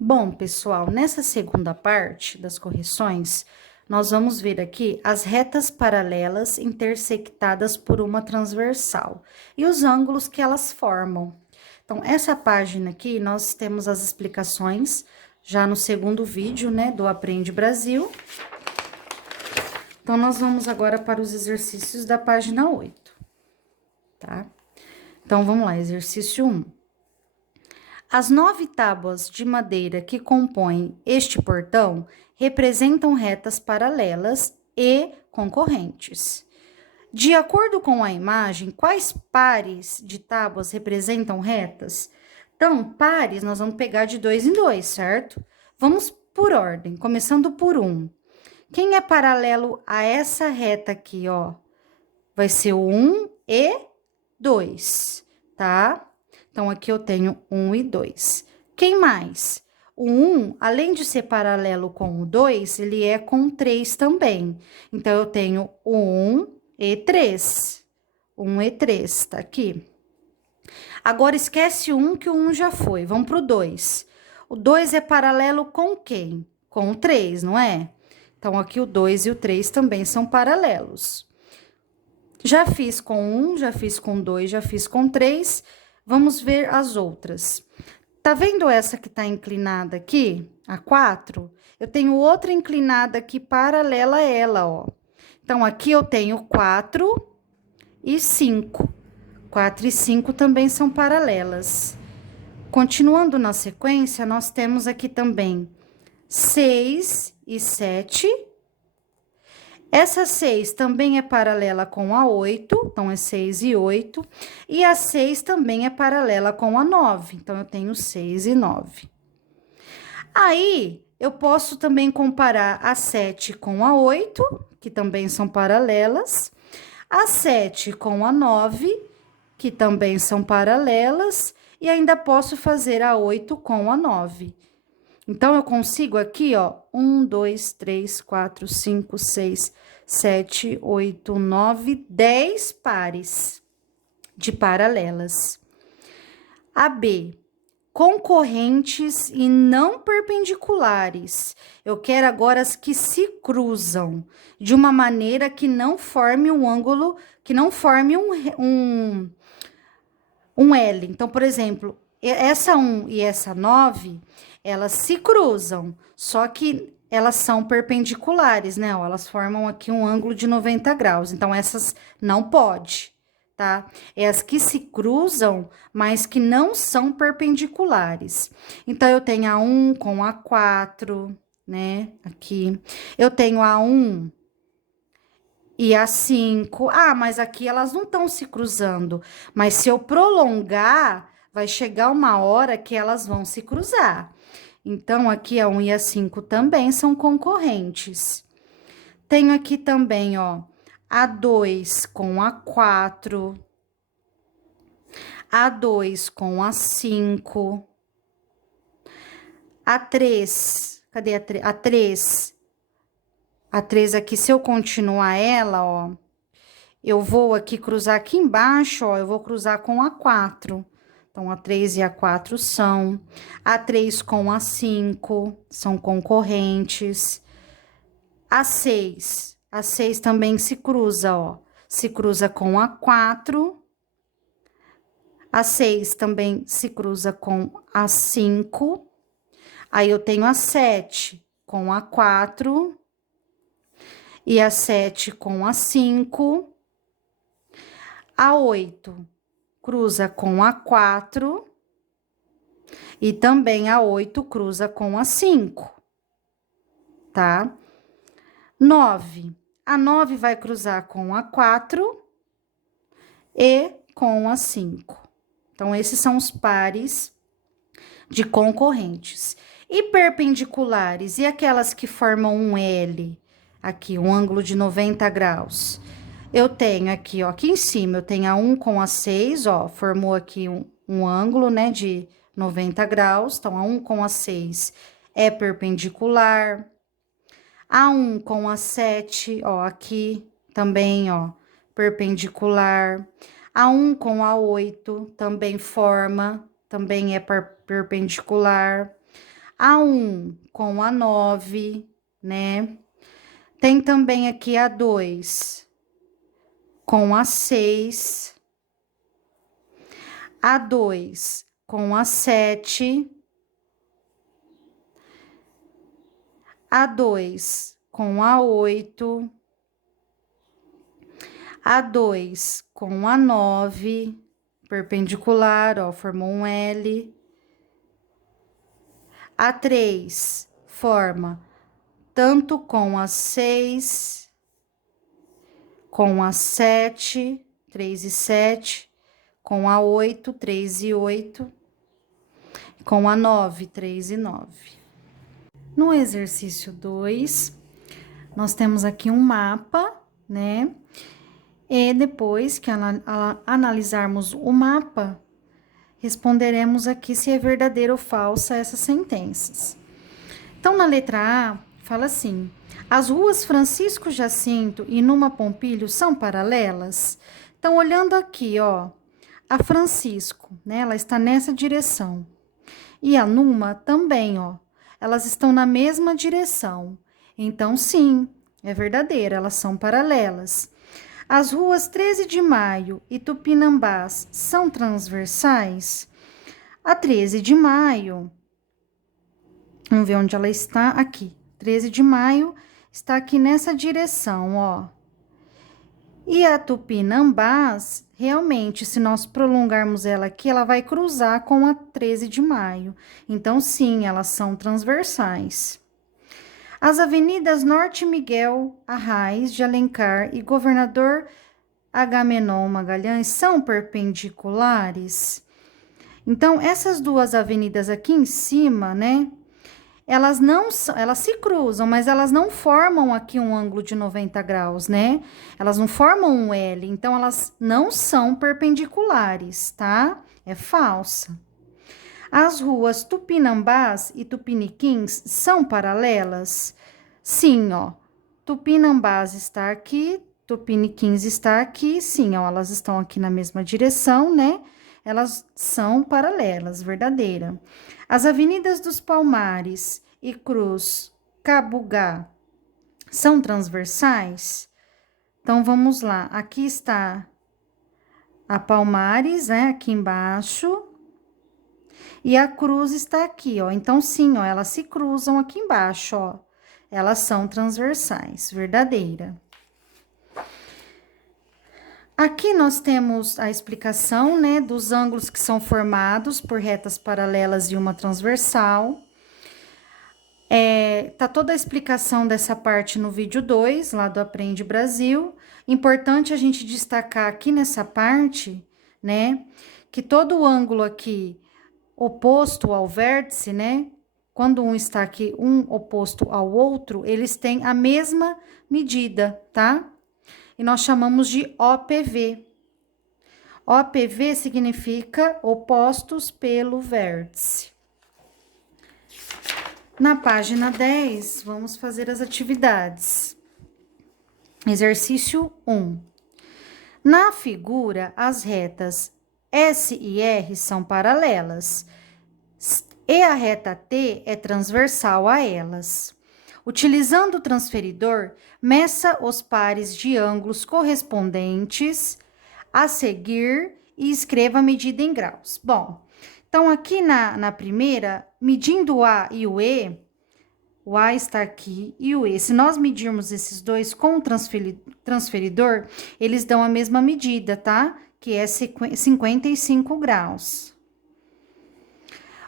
Bom, pessoal, nessa segunda parte das correções, nós vamos ver aqui as retas paralelas intersectadas por uma transversal e os ângulos que elas formam. Então, essa página aqui, nós temos as explicações já no segundo vídeo, né, do Aprende Brasil. Então, nós vamos agora para os exercícios da página 8, tá? Então, vamos lá, exercício 1. As 9 tábuas de madeira que compõem este portão representam retas paralelas e concorrentes. De acordo com a imagem, quais pares de tábuas representam retas? Então, pares nós vamos pegar de 2 em 2, certo? Vamos por ordem, começando por 1. Quem é paralelo a essa reta aqui, ó? Vai ser o 1 e 2, tá? Então, aqui eu tenho 1 e 2. Quem mais? O 1, além de ser paralelo com o 2, ele é com 3 também. Então, eu tenho o 1 e 3. 1 e 3, tá aqui. Agora, esquece o 1, que o 1 já foi. Vamos para o 2. O 2 é paralelo com quem? Com o 3, não é? Então, aqui o 2 e o 3 também são paralelos. Já fiz com 1, já fiz com 2, já fiz com 3. Vamos ver as outras. Tá vendo essa que tá inclinada aqui? A 4? Eu tenho outra inclinada aqui paralela a ela, ó. Então, aqui eu tenho 4 e 5. 4 e 5 também são paralelas. Continuando na sequência, nós temos aqui também 6 e 7. Essa 6 também é paralela com a 8, então é 6 e 8. E a 6 também é paralela com a 9, então eu tenho 6 e 9. Aí, eu posso também comparar a 7 com a 8, que também são paralelas. A 7 com a 9, que também são paralelas. E ainda posso fazer a 8 com a 9. Então, eu consigo aqui, ó, 1, 2, 3, 4, 5, 6, 7, 8, 9, 10 pares de paralelas. A B, concorrentes e não perpendiculares. Eu quero agora as que se cruzam de uma maneira que não forme um ângulo, que não forme um L. Então, por exemplo, essa 1 e essa 9, elas se cruzam, só que elas são perpendiculares, né? Ó, elas formam aqui um ângulo de 90 graus. Então, essas não pode, tá? É as que se cruzam, mas que não são perpendiculares. Então, eu tenho a 1 com a 4, né? Aqui. Eu tenho a 1 e a 5. Ah, mas aqui elas não estão se cruzando. Mas se eu prolongar, vai chegar uma hora que elas vão se cruzar. Então, aqui a 1 e a 5 também são concorrentes. Tenho aqui também, ó, a 2 com a 4. A 2 com a 5. A 3, cadê a 3? A 3. A 3 aqui, se eu continuar ela, ó, eu vou aqui cruzar aqui embaixo, ó, eu vou cruzar com a 4. Então, a 3 e a 4 são. A 3 com a 5 são concorrentes. A 6 também se cruza, ó. Se cruza com a 4. A 6 também se cruza com a 5. Aí, eu tenho a 7 com a 4. E a 7 com a 5. A 8 cruza com a 4. E também a 8 cruza com a 5, tá? 9. A 9 vai cruzar com a 4 e com a 5. Então, esses são os pares de concorrentes. E perpendiculares, e aquelas que formam um L, aqui, um ângulo de 90 graus. Eu tenho aqui, ó, aqui em cima, eu tenho a 1 com a 6, ó, formou aqui um ângulo, né, de 90 graus. Então, a 1 com a 6 é perpendicular. A 1 com a 7, ó, aqui também, ó, perpendicular. A 1 com a 8 também forma, também é perpendicular. A1 com A9, né? Tem também aqui A2 com A6, A2 com A7, A2 com A8, A2 com A9, perpendicular, ó, formou um L. A3 forma tanto com A6, com A7, 3 e 7, com A8, 3 e 8, com A9, 3 e 9. No exercício 2, nós temos aqui um mapa, né? E depois que analisarmos o mapa, responderemos aqui se é verdadeira ou falsa essas sentenças. Então, na letra A, fala assim: as ruas Francisco Jacinto e Numa Pompilho são paralelas? Então, olhando aqui, ó, a Francisco, né? Ela está nessa direção. E a Numa também, ó. Elas estão na mesma direção. Então, sim, é verdadeira, elas são paralelas. As ruas 13 de Maio e Tupinambás são transversais? A 13 de Maio, vamos ver onde ela está, aqui. 13 de Maio está aqui nessa direção, ó. E a Tupinambás, realmente, se nós prolongarmos ela aqui, ela vai cruzar com a 13 de Maio. Então, sim, elas são transversais. As avenidas Norte Miguel Arraes de Alencar e Governador Agamenon Magalhães são perpendiculares? Então, essas duas avenidas aqui em cima, né? Elas se cruzam, mas elas não formam aqui um ângulo de 90 graus, né? Elas não formam um L, então elas não são perpendiculares, tá? É falsa. As ruas Tupinambás e Tupiniquins são paralelas? Sim, ó. Tupinambás está aqui, Tupiniquins está aqui, sim, ó, elas estão aqui na mesma direção, né? Elas são paralelas, verdadeira. As avenidas dos Palmares e Cruz Cabugá são transversais? Então, vamos lá. Aqui está a Palmares, né? Aqui embaixo. E a cruz está aqui, ó. Então, sim, ó, elas se cruzam aqui embaixo, ó. Elas são transversais, verdadeira. Aqui nós temos a explicação, né, dos ângulos que são formados por retas paralelas e uma transversal. Tá toda a explicação dessa parte no vídeo 2, lá do Aprende Brasil. Importante a gente destacar aqui nessa parte, né, que todo o ângulo aqui oposto ao vértice, né? Quando um está aqui, um oposto ao outro, eles têm a mesma medida, tá? E nós chamamos de OPV. OPV significa opostos pelo vértice. Na página 10, vamos fazer as atividades. Exercício 1. Na figura, as retas S e R são paralelas e a reta T é transversal a elas. Utilizando o transferidor, meça os pares de ângulos correspondentes a seguir e escreva a medida em graus. Bom, então aqui na primeira, medindo o A e o E, o A está aqui e o E. Se nós medirmos esses dois com o transferidor, eles dão a mesma medida, tá? Que é 55 graus.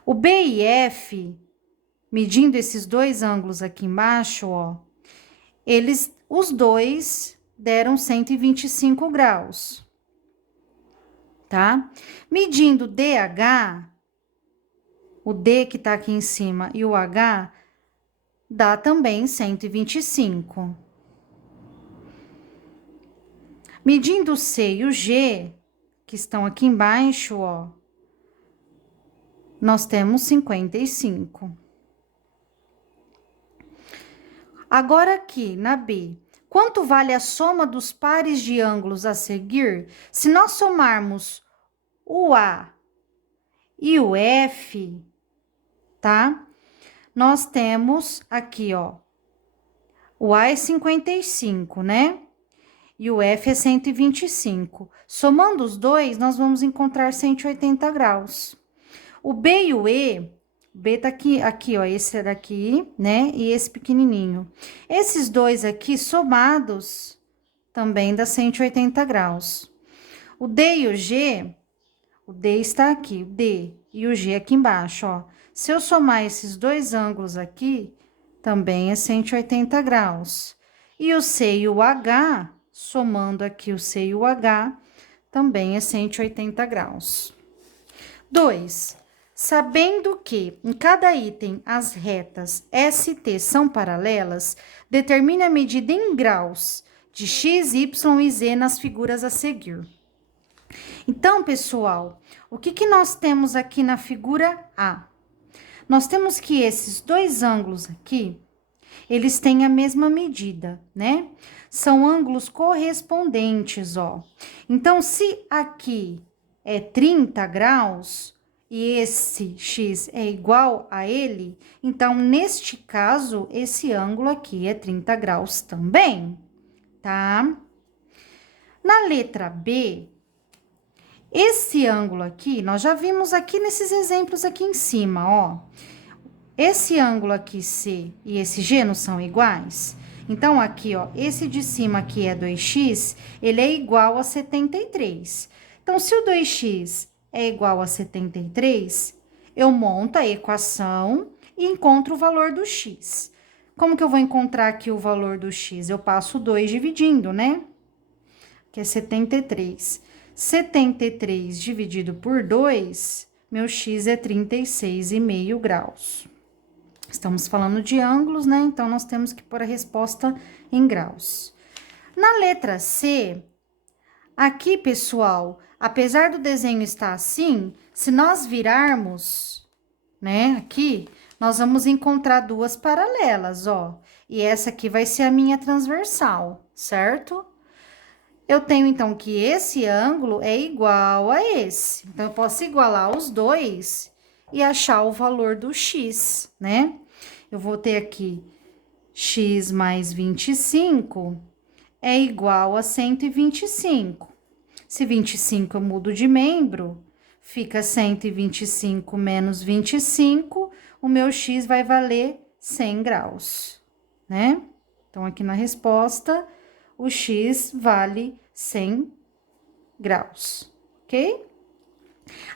O B e F, medindo esses dois ângulos aqui embaixo, ó, os dois deram 125 graus, tá? Medindo DH, o D que tá aqui em cima e o H, dá também 125. Medindo o C e o G, que estão aqui embaixo, ó, nós temos 55. Agora aqui, na B, quanto vale a soma dos pares de ângulos a seguir? Se nós somarmos o A e o F, tá? nós temos aqui, ó, o A é 55, né? E o F é 125. Somando os dois, nós vamos encontrar 180 graus. O B e o E, o B tá aqui, ó, esse daqui, né? E esse pequenininho. Esses dois aqui, somados, também dá 180 graus. O D e o G, o D está aqui, o D e o G aqui embaixo, ó. Se eu somar esses dois ângulos aqui, também é 180 graus. E o C e o H, somando aqui o C e o H, também é 180 graus. 2. Sabendo que em cada item as retas ST são paralelas, determine a medida em graus de x, y e z nas figuras a seguir. Então, pessoal, o que nós temos aqui na figura A? Nós temos que esses dois ângulos aqui, eles têm a mesma medida, né? São ângulos correspondentes, ó. Então, se aqui é 30 graus e esse x é igual a ele, então, neste caso, esse ângulo aqui é 30 graus também, tá? Na letra B, esse ângulo aqui, nós já vimos aqui nesses exemplos aqui em cima, ó. Esse ângulo aqui, C, e esse G não são iguais? Então, aqui, ó, esse de cima aqui é 2x, ele é igual a 73. Então, se o 2x é igual a 73, eu monto a equação e encontro o valor do x. Como que eu vou encontrar aqui o valor do x? Eu passo 2 dividindo, né? Que é 73. 73 dividido por 2, meu x é 36,5 graus. Estamos falando de ângulos, né? Então, nós temos que pôr a resposta em graus. Na letra C, aqui, pessoal, apesar do desenho estar assim, se nós virarmos, né, aqui, nós vamos encontrar duas paralelas, ó. E essa aqui vai ser a minha transversal, certo? Eu tenho, então, que esse ângulo é igual a esse. Então, eu posso igualar os dois e achar o valor do x, né? Eu vou ter aqui x mais 25 é igual a 125. Se 25 eu mudo de membro, fica 125 menos 25, o meu x vai valer 100 graus, né? Então, aqui na resposta, o x vale 100 graus, ok?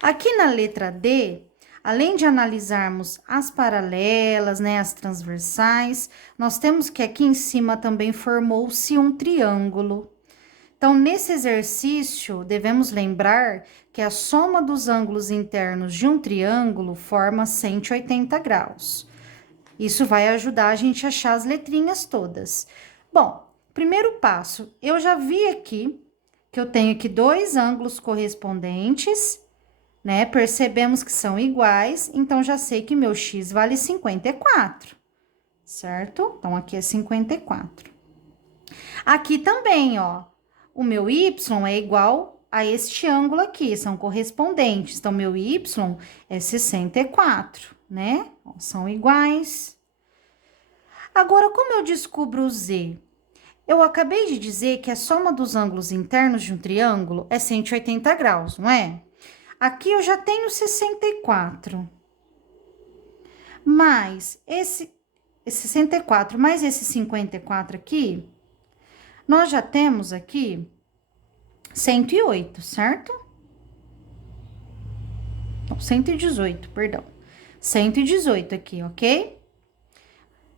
Aqui na letra D, além de analisarmos as paralelas, né, as transversais, nós temos que aqui em cima também formou-se um triângulo. Então, nesse exercício, devemos lembrar que a soma dos ângulos internos de um triângulo forma 180 graus. Isso vai ajudar a gente a achar as letrinhas todas. Bom, primeiro passo, eu já vi aqui que eu tenho aqui dois ângulos correspondentes, né? Percebemos que são iguais, então já sei que meu x vale 54, certo? Então, aqui é 54. Aqui também, ó, o meu y é igual a este ângulo aqui, são correspondentes. Então, meu y é 64, né? Ó, são iguais. Agora, como eu descubro o z? Eu acabei de dizer que a soma dos ângulos internos de um triângulo é 180 graus, não é? Aqui eu já tenho 64. Mais esse 64 mais esse 54 aqui, nós já temos aqui 108, certo? Não, 118, perdão. 118 aqui, ok?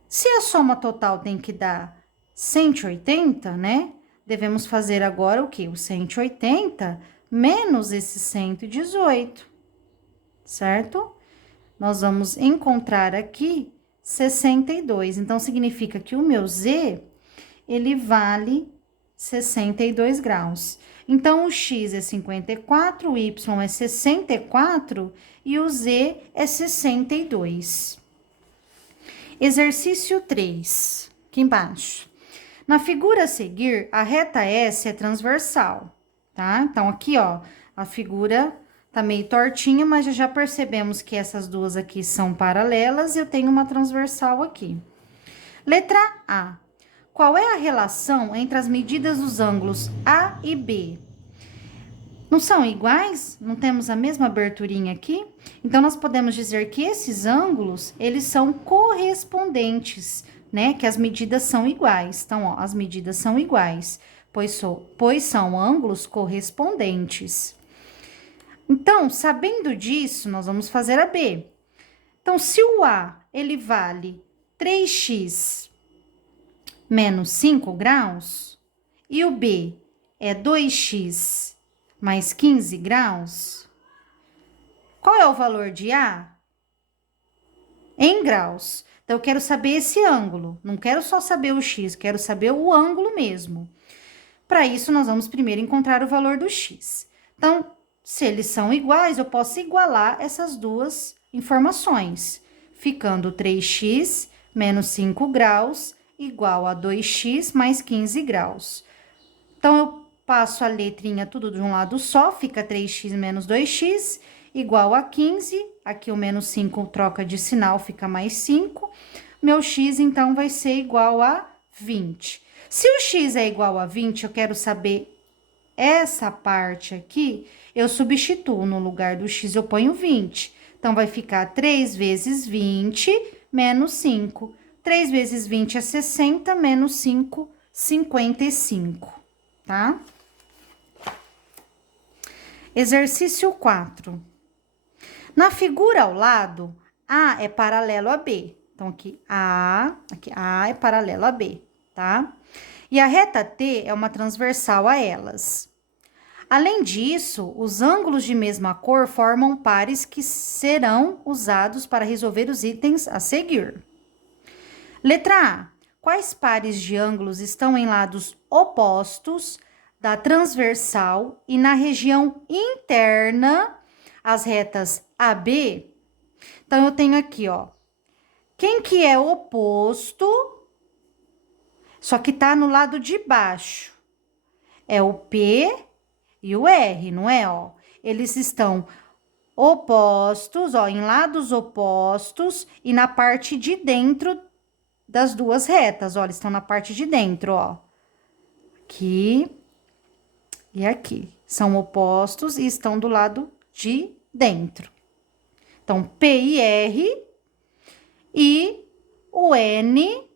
Se a soma total tem que dar 180, né? Devemos fazer agora o quê? O 180 menos esse 118, certo? Nós vamos encontrar aqui 62. Então, significa que o meu z, ele vale 62 graus. Então, o x é 54, o y é 64 e o z é 62. Exercício 3, aqui embaixo. Na figura a seguir, a reta S é transversal, tá? Então, aqui, ó, a figura Tá meio tortinha, mas já percebemos que essas duas aqui são paralelas e eu tenho uma transversal aqui. Letra A. Qual é a relação entre as medidas dos ângulos A e B? Não são iguais? Não temos a mesma aberturinha aqui? Então, nós podemos dizer que esses ângulos, eles são correspondentes, né? Que as medidas são iguais. Então, ó, as medidas são iguais, pois são ângulos correspondentes. Então, sabendo disso, nós vamos fazer a B. Então, se o A, ele vale 3x menos 5 graus, e o B é 2x mais 15 graus, qual é o valor de A? Em graus. Então, eu quero saber esse ângulo. Não quero só saber o x, quero saber o ângulo mesmo. Para isso, nós vamos primeiro encontrar o valor do x. Então, se eles são iguais, eu posso igualar essas duas informações, ficando 3x menos 5 graus igual a 2x mais 15 graus. Então, eu passo a letrinha tudo de um lado só, fica 3x menos 2x igual a 15. Aqui o menos 5 troca de sinal, fica mais 5. Meu x, então, vai ser igual a 20. Se o x é igual a 20, eu quero saber essa parte aqui, eu substituo no lugar do x, eu ponho 20. Então, vai ficar 3 vezes 20 menos 5. 3 vezes 20 é 60, menos 5, 55, tá? Exercício 4. Na figura ao lado, A é paralelo a B. Então, aqui A é paralelo a B, tá? E a reta T é uma transversal a elas. Além disso, os ângulos de mesma cor formam pares que serão usados para resolver os itens a seguir. Letra A. Quais pares de ângulos estão em lados opostos da transversal e na região interna as retas AB? Então, eu tenho aqui, ó. Quem que é oposto, só que tá no lado de baixo? É o P e o R, não é, ó? Eles estão opostos, ó, em lados opostos e na parte de dentro das duas retas, ó, eles estão na parte de dentro, ó. Aqui e aqui. São opostos e estão do lado de dentro. Então, P e R e o N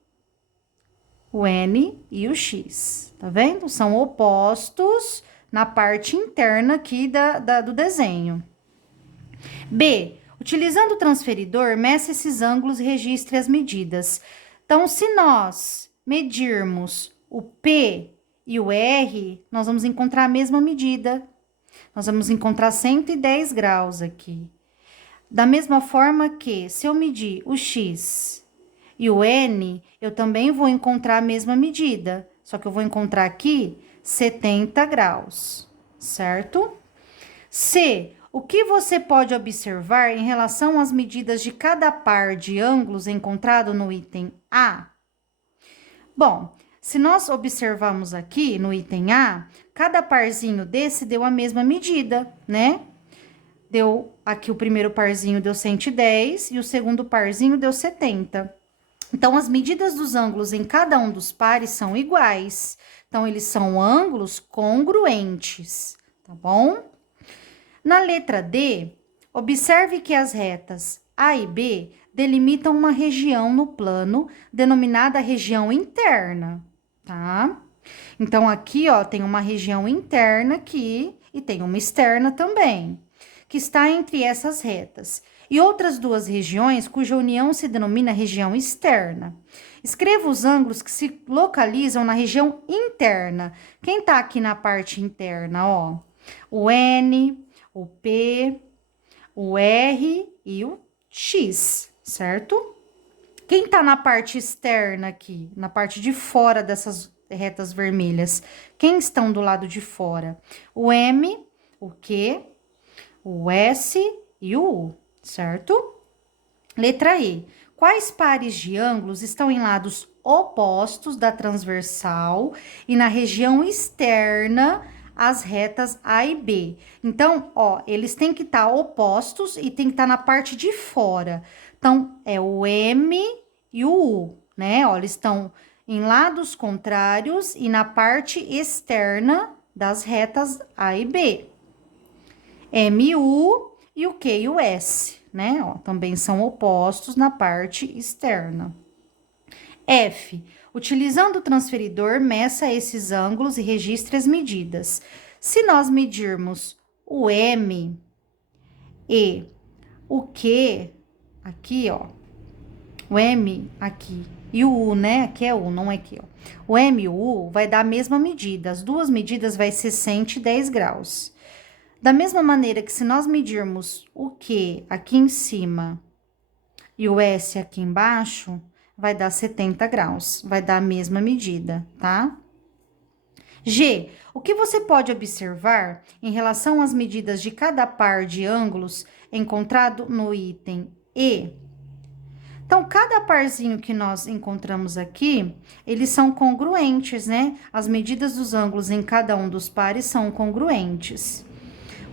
e o X, tá vendo? São opostos na parte interna aqui do desenho. B. Utilizando o transferidor, meça esses ângulos e registre as medidas. Então, se nós medirmos o P e o R, nós vamos encontrar a mesma medida. Nós vamos encontrar 110 graus aqui. Da mesma forma que, se eu medir o X e o N, eu também vou encontrar a mesma medida. Só que eu vou encontrar aqui 70 graus, certo? C. O que você pode observar em relação às medidas de cada par de ângulos encontrado no item A? Bom, se nós observarmos aqui no item A, cada parzinho desse deu a mesma medida, né? Deu aqui o primeiro parzinho deu 110 e o segundo parzinho deu 70. Então, as medidas dos ângulos em cada um dos pares são iguais. Então, eles são ângulos congruentes, tá bom? Na letra D, observe que as retas A e B delimitam uma região no plano denominada região interna, tá? Então, aqui, ó, tem uma região interna aqui e tem uma externa também, que está entre essas retas. E outras duas regiões cuja união se denomina região externa. Escreva os ângulos que se localizam na região interna. Quem tá aqui na parte interna, ó? O N, o P, o R e o X, certo? Quem tá na parte externa aqui, na parte de fora dessas retas vermelhas? Quem estão do lado de fora? O M, o Q, o S e o U, certo? Letra E. Quais pares de ângulos estão em lados opostos da transversal e na região externa as retas A e B. Então, ó, eles têm que estar opostos e tem que estar na parte de fora. Então, é o M e o U, né? Ó, eles estão em lados contrários e na parte externa das retas A e B. MU e o Q e o S, né? Ó, também são opostos na parte externa. F. Utilizando o transferidor, meça esses ângulos e registre as medidas. Se nós medirmos o M e o Q, aqui, ó, o M aqui e o U, né? Aqui é U, não é aqui, ó. O M e o U vai dar a mesma medida. As duas medidas vai ser 110 graus. Da mesma maneira que se nós medirmos o Q aqui em cima e o S aqui embaixo, vai dar 70 graus. Vai dar a mesma medida, tá? G. O que você pode observar em relação às medidas de cada par de ângulos encontrado no item E? Então, cada parzinho que nós encontramos aqui, eles são congruentes, né? As medidas dos ângulos em cada um dos pares são congruentes.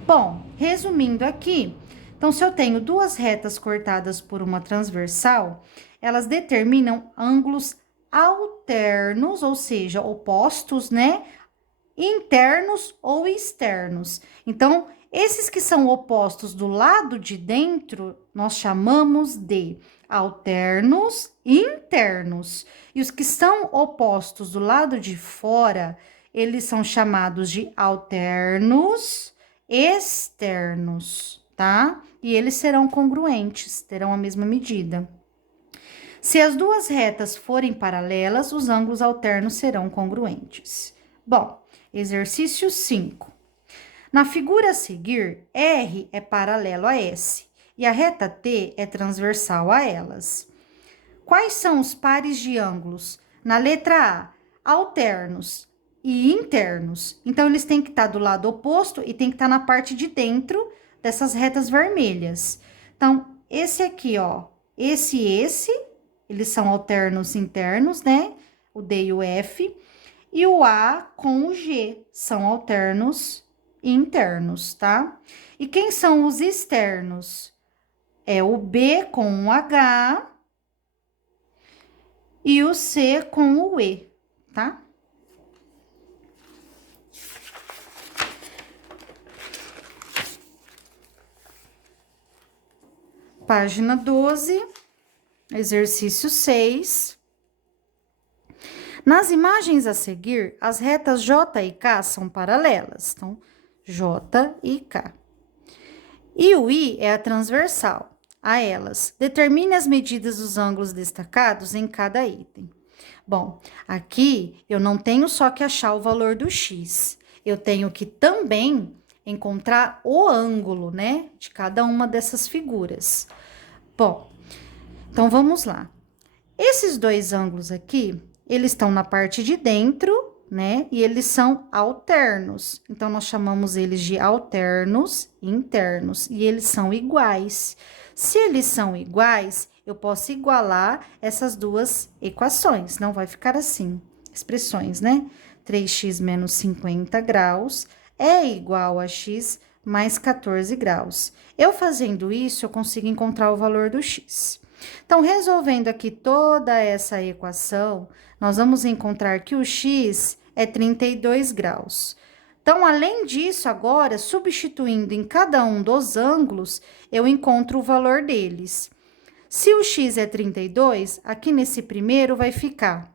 Bom, resumindo aqui, então, se eu tenho duas retas cortadas por uma transversal, elas determinam ângulos alternos, ou seja, opostos, né? Internos ou externos. Então, esses que são opostos do lado de dentro, nós chamamos de alternos internos. E os que são opostos do lado de fora, eles são chamados de alternos externos, tá? E eles serão congruentes, terão a mesma medida. Se as duas retas forem paralelas, os ângulos alternos serão congruentes. Bom, exercício 5. Na figura a seguir, R é paralelo a S e a reta T é transversal a elas. Quais são os pares de ângulos? Na letra A, alternos e internos. Então, eles têm que estar do lado oposto e tem que estar na parte de dentro dessas retas vermelhas. Então, esse aqui, ó, esse, eles são alternos internos, né? O D e o F. E o A com o G são alternos internos, tá? E quem são os externos? É o B com o H e o C com o E, tá? Página 12, exercício 6. Nas imagens a seguir, as retas J e K são paralelas. Então, J e K. E o I é a transversal a elas. Determine as medidas dos ângulos destacados em cada item. Bom, aqui eu não tenho só que achar o valor do X. Eu tenho que também encontrar o ângulo, né? De cada uma dessas figuras. Bom, então vamos lá. Esses dois ângulos aqui, eles estão na parte de dentro, né? E eles são alternos. Então, nós chamamos eles de alternos internos. E eles são iguais. Se eles são iguais, eu posso igualar essas duas equações. Não vai ficar assim. Expressões, né? 3x menos 50 graus é igual a x mais 14 graus. Eu fazendo isso, eu consigo encontrar o valor do x. Então, resolvendo aqui toda essa equação, nós vamos encontrar que o x é 32 graus. Então, além disso, agora, substituindo em cada um dos ângulos, eu encontro o valor deles. Se o x é 32, aqui nesse primeiro vai ficar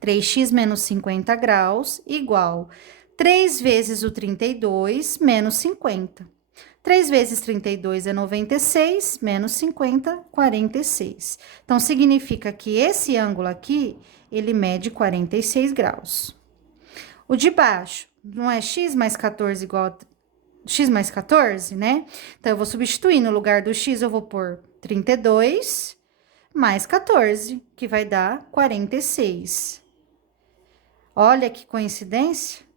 3x menos 50 graus igual 3 vezes o 32 menos 50. 3 vezes 32 é 96, menos 50, 46. Então, significa que esse ângulo aqui, ele mede 46 graus. O de baixo, não é x mais 14 igual a x mais 14, né? Então, eu vou substituir, no lugar do x, eu vou pôr 32 mais 14, que vai dar 46. Olha que coincidência.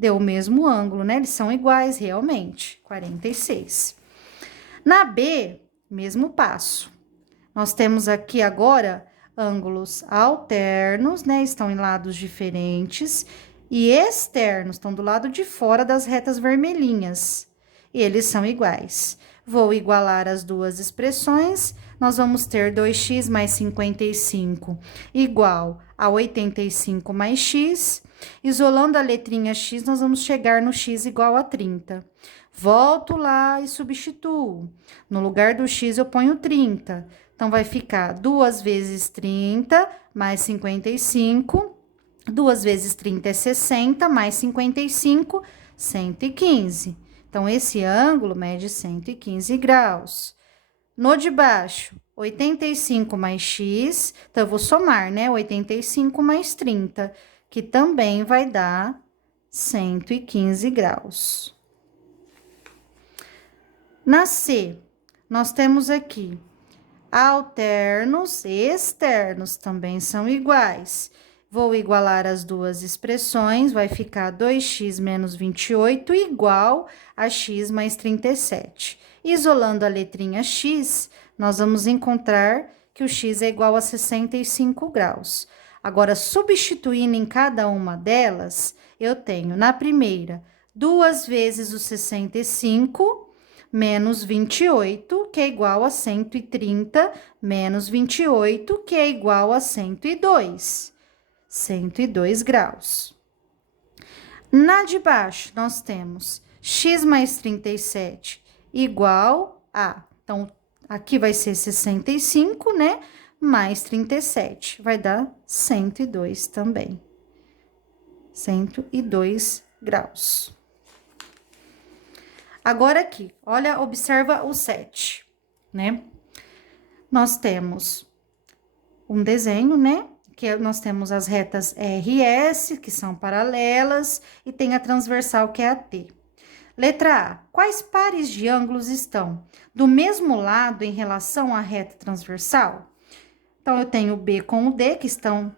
Deu o mesmo ângulo, né? Eles são iguais, realmente, 46. Na B, mesmo passo. Nós temos aqui agora ângulos alternos, né? Estão em lados diferentes. e externos, estão do lado de fora das retas vermelhinhas. E eles são iguais. Vou igualar as duas expressões, nós vamos ter 2x mais 55 igual a 85 mais x. Isolando a letrinha x, nós vamos chegar no x igual a 30. Volto lá e substituo. No lugar do x, eu ponho 30. Então, vai ficar 2 vezes 30 mais 55. 2 vezes 30 é 60, mais 55, 115. Então, esse ângulo mede 115 graus. No de baixo, 85 mais x, então eu vou somar, né? 85 mais 30, que também vai dar 115 graus. Na C, nós temos aqui alternos e externos, também são iguais. Vou igualar as duas expressões, vai ficar 2x menos 28 igual a x mais 37. Isolando a letrinha x, nós vamos encontrar que o x é igual a 65 graus. Agora, substituindo em cada uma delas, eu tenho, na primeira, 2 vezes o 65 menos 28, que é igual a 130, menos 28, que é igual a 102. 102 graus. Na de baixo, nós temos x mais 37 igual a... Então, aqui vai ser 65, né? Mais 37, vai dar 102 também. 102 graus. Agora aqui, olha, observa o 7, né? Nós temos um desenho, né? Que nós temos as retas RS, que são paralelas, e tem a transversal, que é a T. Letra A. Quais pares de ângulos estão do mesmo lado em relação à reta transversal? Então, eu tenho o B com o D, que estão...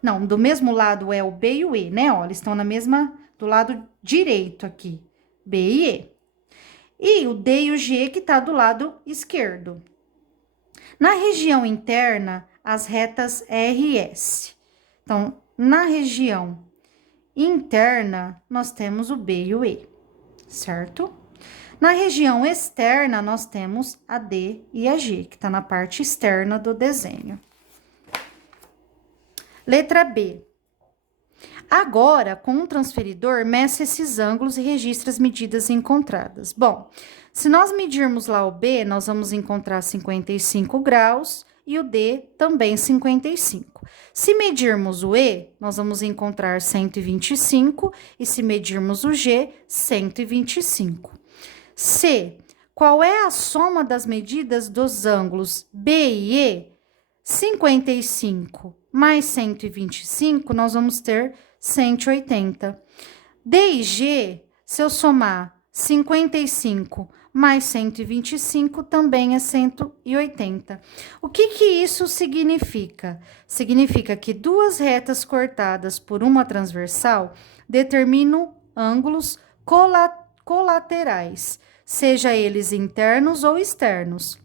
Não, do mesmo lado é o B e o E, né? Olha, estão na mesma... do lado direito aqui, B e E. E o D e o G, que tá do lado esquerdo. Na região interna, as retas RS. Então, na região interna, nós temos o B e o E, certo? Na região externa, nós temos a D e a G, que tá na parte externa do desenho. Letra B. Agora, com um transferidor, meça esses ângulos e registra as medidas encontradas. Bom, se nós medirmos lá o B, nós vamos encontrar 55 graus e o D também 55. Se medirmos o E, nós vamos encontrar 125 e se medirmos o G, 125. C. Qual é a soma das medidas dos ângulos B e E? 55 mais 125, nós vamos ter 180. D e G, se eu somar 55 mais 125, também é 180. O que isso significa? Significa que duas retas cortadas por uma transversal determinam ângulos colaterais, seja eles internos ou externos.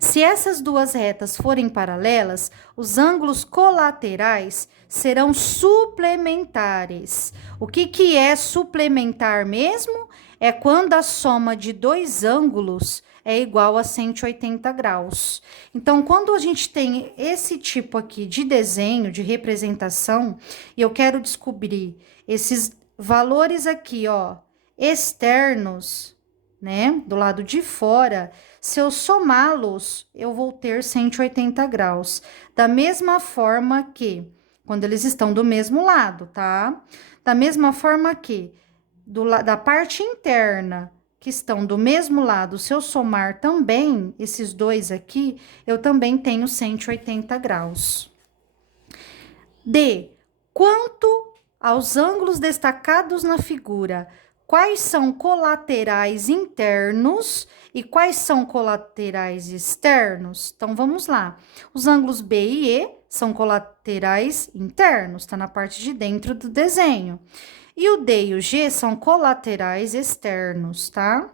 Se essas duas retas forem paralelas, os ângulos colaterais serão suplementares. O que é suplementar mesmo? É quando a soma de dois ângulos é igual a 180 graus. Então, quando a gente tem esse tipo aqui de desenho, de representação, e eu quero descobrir esses valores aqui, ó, externos, né, do lado de fora, se eu somá-los, eu vou ter 180 graus. Da mesma forma que, quando eles estão do mesmo lado, tá? Da mesma forma que, da parte interna, que estão do mesmo lado, se eu somar também esses dois aqui, eu também tenho 180 graus. D. Quanto aos ângulos destacados na figura, quais são colaterais internos e quais são colaterais externos? Então, vamos lá. Os ângulos B e E são colaterais internos, tá na parte de dentro do desenho. E o D e o G são colaterais externos, tá?